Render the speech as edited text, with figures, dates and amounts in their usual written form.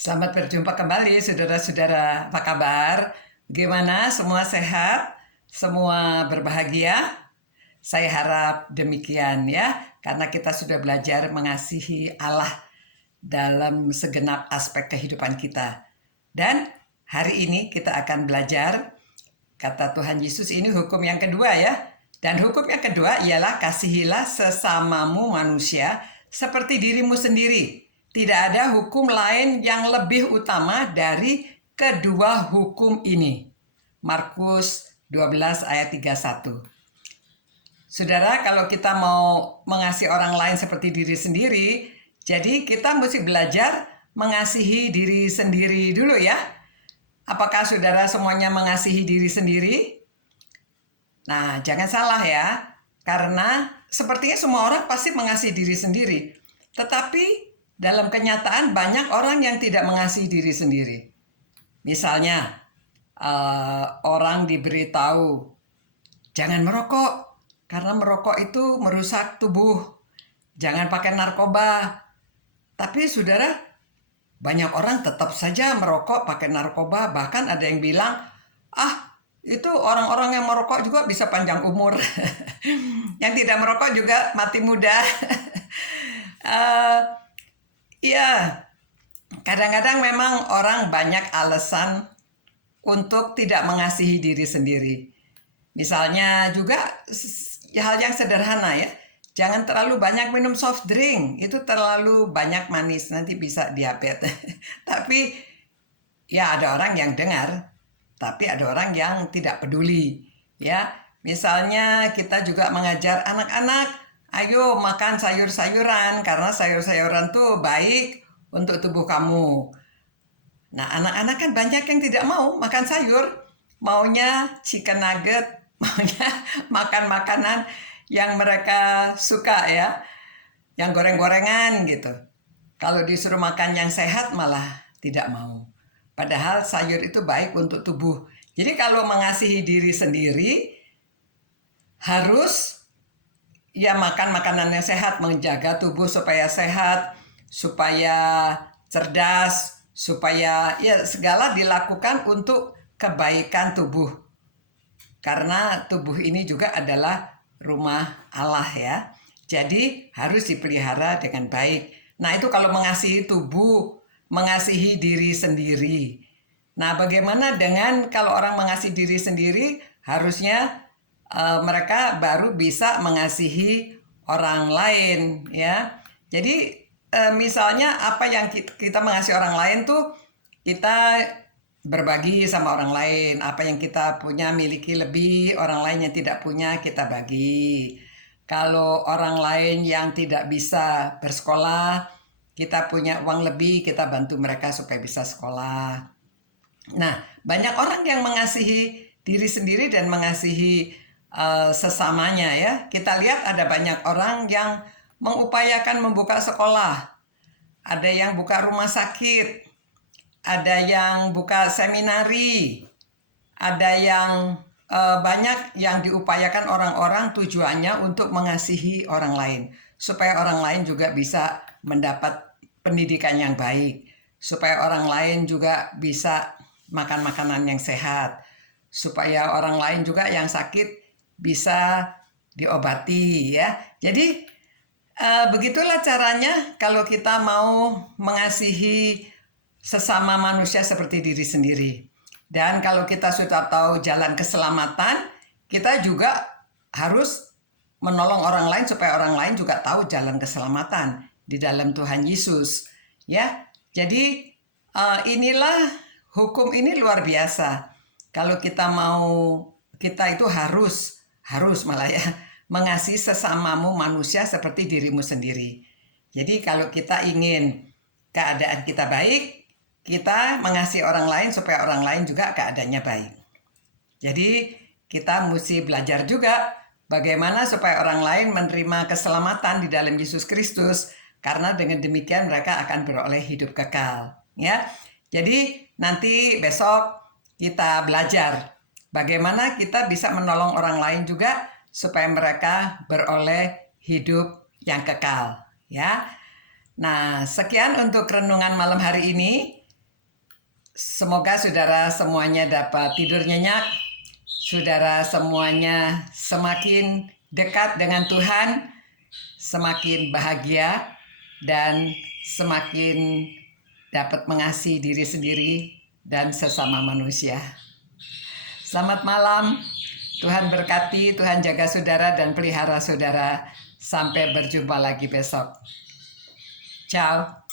Selamat berjumpa kembali, saudara-saudara. Apa kabar? Gimana? Semua sehat? Semua berbahagia? Saya harap demikian ya, karena kita sudah belajar mengasihi Allah dalam segenap aspek kehidupan kita. Dan hari ini kita akan belajar, kata Tuhan Yesus ini hukum yang kedua ya. Dan hukum yang kedua ialah kasihilah sesamamu manusia seperti dirimu sendiri. Tidak ada hukum lain yang lebih utama dari kedua hukum ini. Markus 12 ayat 31. Saudara, kalau kita mau mengasihi orang lain seperti diri sendiri, jadi kita mesti belajar mengasihi diri sendiri dulu ya. Apakah saudara semuanya mengasihi diri sendiri? Nah, jangan salah ya, karena sepertinya semua orang pasti mengasihi diri sendiri. Tetapi dalam kenyataan banyak orang yang tidak mengasihi diri sendiri. Misalnya, orang diberitahu, jangan merokok, karena merokok itu merusak tubuh. Jangan pakai narkoba. Tapi saudara, banyak orang tetap saja merokok, pakai narkoba. Bahkan ada yang bilang, itu orang-orang yang merokok juga bisa panjang umur. Yang tidak merokok juga mati muda. Ya, kadang-kadang memang orang banyak alasan untuk tidak mengasihi diri sendiri. Misalnya juga hal yang sederhana ya. Jangan terlalu banyak minum soft drink. Itu terlalu banyak manis, nanti bisa diabetes. Tapi ya ada orang yang dengar, tapi ada orang yang tidak peduli. Ya, misalnya kita juga mengajar anak-anak, ayo makan sayur-sayuran karena sayur-sayuran tuh baik untuk tubuh kamu. Nah, anak-anak kan banyak yang tidak mau makan sayur, maunya chicken nugget, maunya makan makanan yang mereka suka ya, yang goreng-gorengan gitu. Kalau disuruh makan yang sehat malah tidak mau. Padahal sayur itu baik untuk tubuh. Jadi kalau mengasihi diri sendiri harus ya makan makanan yang sehat, menjaga tubuh supaya sehat, supaya cerdas, supaya ya segala dilakukan untuk kebaikan tubuh. Karena tubuh ini juga adalah rumah Allah ya. Jadi harus dipelihara dengan baik. Nah, itu kalau mengasihi tubuh, mengasihi diri sendiri. Nah, bagaimana dengan kalau orang mengasihi diri sendiri, harusnya mereka baru bisa mengasihi orang lain ya. Jadi misalnya apa yang kita mengasihi orang lain tuh kita berbagi sama orang lain. Apa yang kita punya miliki lebih, orang lain yang tidak punya kita bagi. Kalau orang lain yang tidak bisa bersekolah, kita punya uang lebih, kita bantu mereka supaya bisa sekolah. Nah, banyak orang yang mengasihi diri sendiri dan mengasihi sesamanya ya. Kita lihat ada banyak orang yang mengupayakan membuka sekolah. Ada yang buka rumah sakit. Ada yang buka seminari. Ada yang banyak yang diupayakan orang-orang tujuannya untuk mengasihi orang lain. Supaya orang lain juga bisa mendapat pendidikan yang baik. Supaya orang lain juga bisa makan makanan yang sehat. Supaya orang lain juga yang sakit bisa diobati ya. Jadi begitulah caranya kalau kita mau mengasihi sesama manusia seperti diri sendiri. Dan kalau kita sudah tahu jalan keselamatan, kita juga harus menolong orang lain supaya orang lain juga tahu jalan keselamatan di dalam Tuhan Yesus. Ya, jadi inilah hukum ini luar biasa. Kalau kita itu harus malah ya, mengasihi sesamamu manusia seperti dirimu sendiri. Jadi kalau kita ingin keadaan kita baik, kita mengasihi orang lain supaya orang lain juga keadaannya baik. Jadi kita mesti belajar juga bagaimana supaya orang lain menerima keselamatan di dalam Yesus Kristus, karena dengan demikian mereka akan beroleh hidup kekal. Ya, jadi nanti besok kita belajar bagaimana kita bisa menolong orang lain juga supaya mereka beroleh hidup yang kekal, ya. Nah, sekian untuk renungan malam hari ini. Semoga saudara semuanya dapat tidur nyenyak, saudara semuanya semakin dekat dengan Tuhan, semakin bahagia, dan semakin dapat mengasihi diri sendiri dan sesama manusia. Selamat malam, Tuhan berkati, Tuhan jaga saudara dan pelihara saudara. Sampai berjumpa lagi besok. Ciao.